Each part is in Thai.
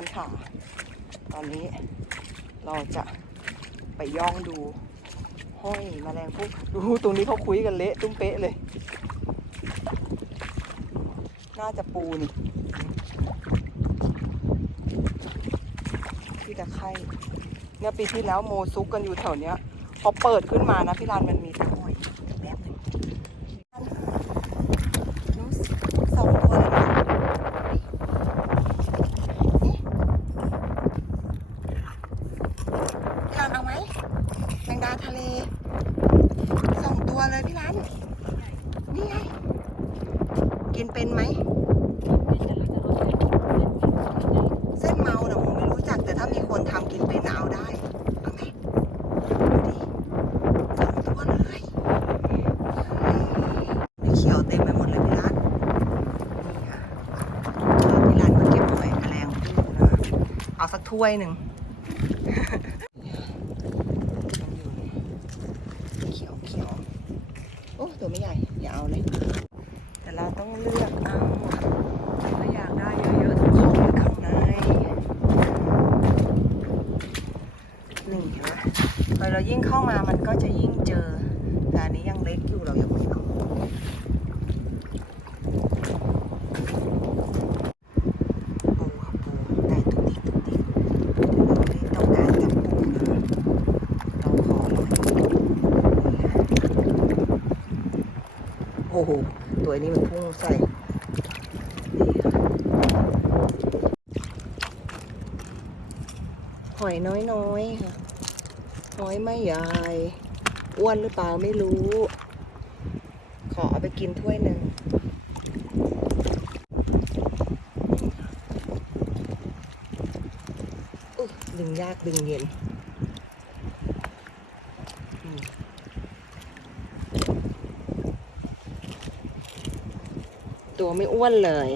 คนขาตอนนี้เราจะไปย่องดู ห้อยแมลงภู่ดูตรงนี้เขาคุยกันเละตุ้มเป๊ะเลย น่าจะปูนี่ที่ตะไคร่เนี่ยปีที่แล้วโมซุกกันอยู่แถวเนี้ยพอเปิดขึ้นมานะพี่รานมันมีแต่ห้อยแป๊บหนึงรู้สึกสองตัวเลยนะนี่พี่รานเอาไหมแมงดาทะเลสองตัวเลยพี่รานนี่ไง กินเป็น ไหม เส้นเมาเดี๋ยวผมไม่รู้จัก แต่ถ้ามีคนทำกินเป็นเอาได้เอาไหมดูดิสองตัวเลยเขียวเต็มไปหมดเลยพี่รัตนี่ค่ะพี่รัตมาเก็บหอยแมลงภู่นะเอาสักถ้วยหนึ่งเขียวเขียวๆโอ้ตัวไม่ใหญ่ อย่าเอาเลย แต้องเลือกเอาถ้าอยากได้เยอะๆต้องเข้าไปข้างในนี่เห็นไหมพอเรายิ่งเข้ามามันก็จะยิ่งเจอ แต่อันนี้ยังเล็กอยู่เราอย่าเพิ่งเอาปูค่ะปูได้ตุ๊กติ๊กตุ๊กติ๊กเราไม่ต้องการจับปูนะเราขอหน่อยนี่ค่ะ โอ้โห ตัวนี้มันพุ่งใส่หอยน้อยๆค่ะหอยไม่ใหญ่ อ้วนหรือเปล่าไม่รู้ ขอเอาไปกินถ้วยหนึ่งดึงยากดึงเย็น ตัวไม่อ้วนเลย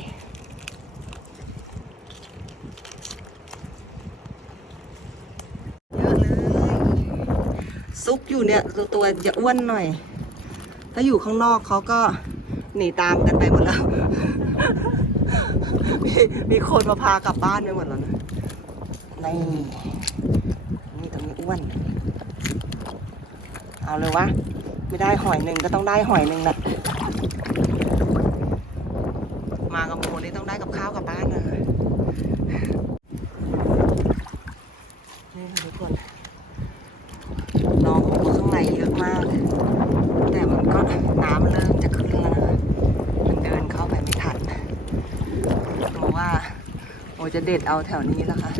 เยอะเลย ซุกอยู่เนี่ยตัวตัวจะอ้วนหน่อย ถ้าอยู่ข้างนอกเขาก็หนีตามกันไปหมดแล้ว มีมีคนมาพากลับบ้านไปหมดแล้วนะนี่นี่ตรงนี้อ้วน เอาเลยวะ ไม่ได้หอยหนึ่งก็ต้องได้หอยหนึ่งแหละ มากับโมนี่ต้องได้กับข้าวกับบ้านนะนี่ทุกคนน้องของข้างในเยอะมาก แต่มันก็น้ำเริ่มจะขึ้นแล้วนะมันเดินเข้าไปไม่ทันบอกว่าโอจะเด็ดเอาแถวนี้แล้วค่ะ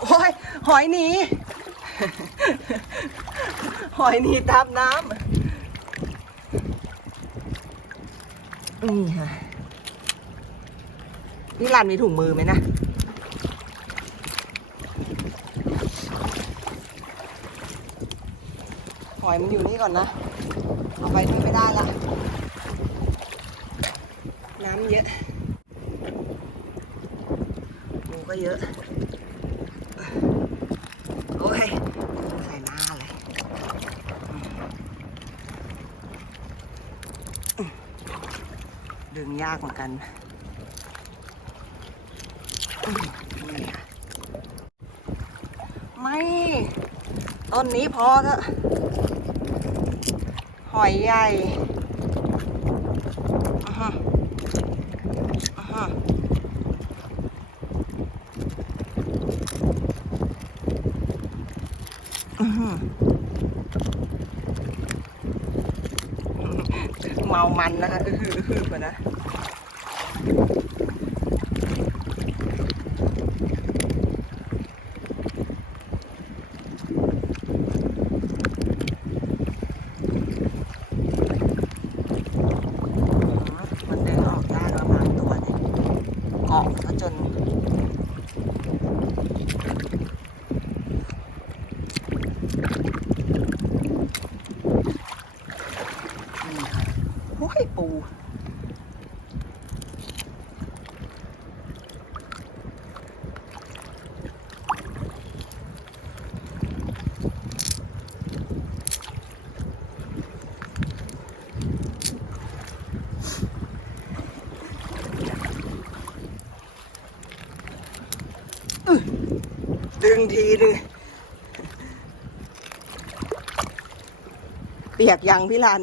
โอ้ยหอยหนีหอยหนีตามน้ำ นี่ค่ะ นี่รันมีถุงมือไหมนะหอยมันอยู่นี่ก่อนนะ เอาไปนี่ไม่ได้ละ น้ำเยอะหมูก็เยอะ โอ้ยใส่หน้าเลยดึ งยากเหมือนกันไม่ต้นนี้พอเถอะหอยใหญ่อ่าฮะอ่าฮะอือหือเมามันนะคะอื้อหืออื้อหือก่อนนะ มันเดินออกยากประมาณตัวเนี่ยเกาะซะจนนี่ค่ะโอ้ยปู ดึงทีนึงเปียกยังพี่รัน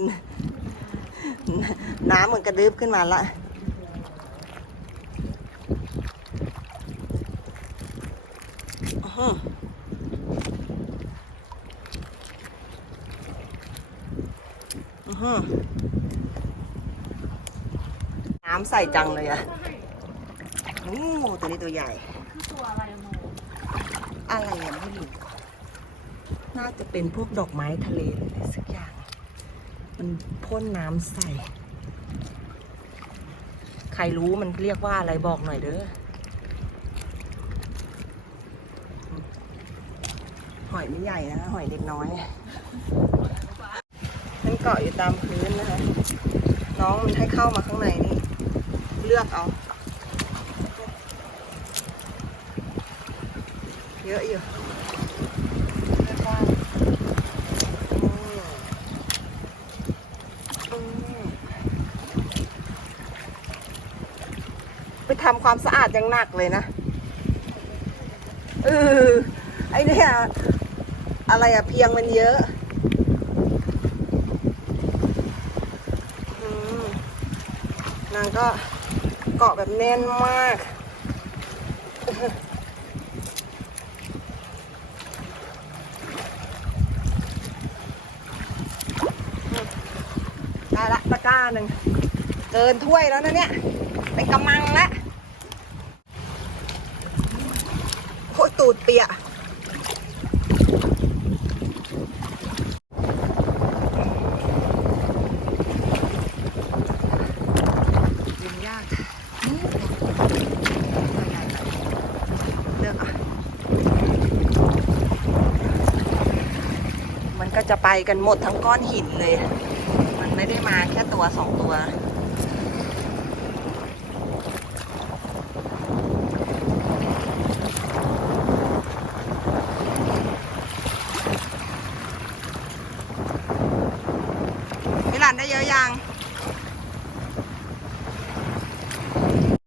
น้ำมันกระดึบขึ้นมาละอือหืออื้อหือน้ำใส่จังเลยอะโอ้ตัวนี้ตัวใหญ่ คือตัวอะไรอะโม อะไรอะไม่รู้น่าจะเป็นพวกดอกไม้ทะเลออะไรสักอย่าง มันพ่นน้ำใส่ ใครรู้มันเรียกว่าอะไรบอกหน่อยเด้อหอยไม่ใหญ่นะหอยเล็กน้อยมันเกาะอยู่ตามพื้นนะคะ น้องมันให้เข้ามาข้างในนี่ เลือกเอา เยอะอยู่ไปทำความสะอาดย่างหนักเลยนะเออไอเนี่ยอะไรอะเพียงมันเยอะอนางก็เกาะแบบแน่นมาก ได้ละตะกร้า หนึ่งเกินถ้วยแล้วนะเนี่ยเป็นกำมังแล้วโคตรตูดเปียกยิงยากนี่ตัวใหญ่หน่อยเลือกอะมันก็จะไปกันหมดทั้งก้อนหินเลยมัน ไม่ได้มาแค่ตัวสองตัว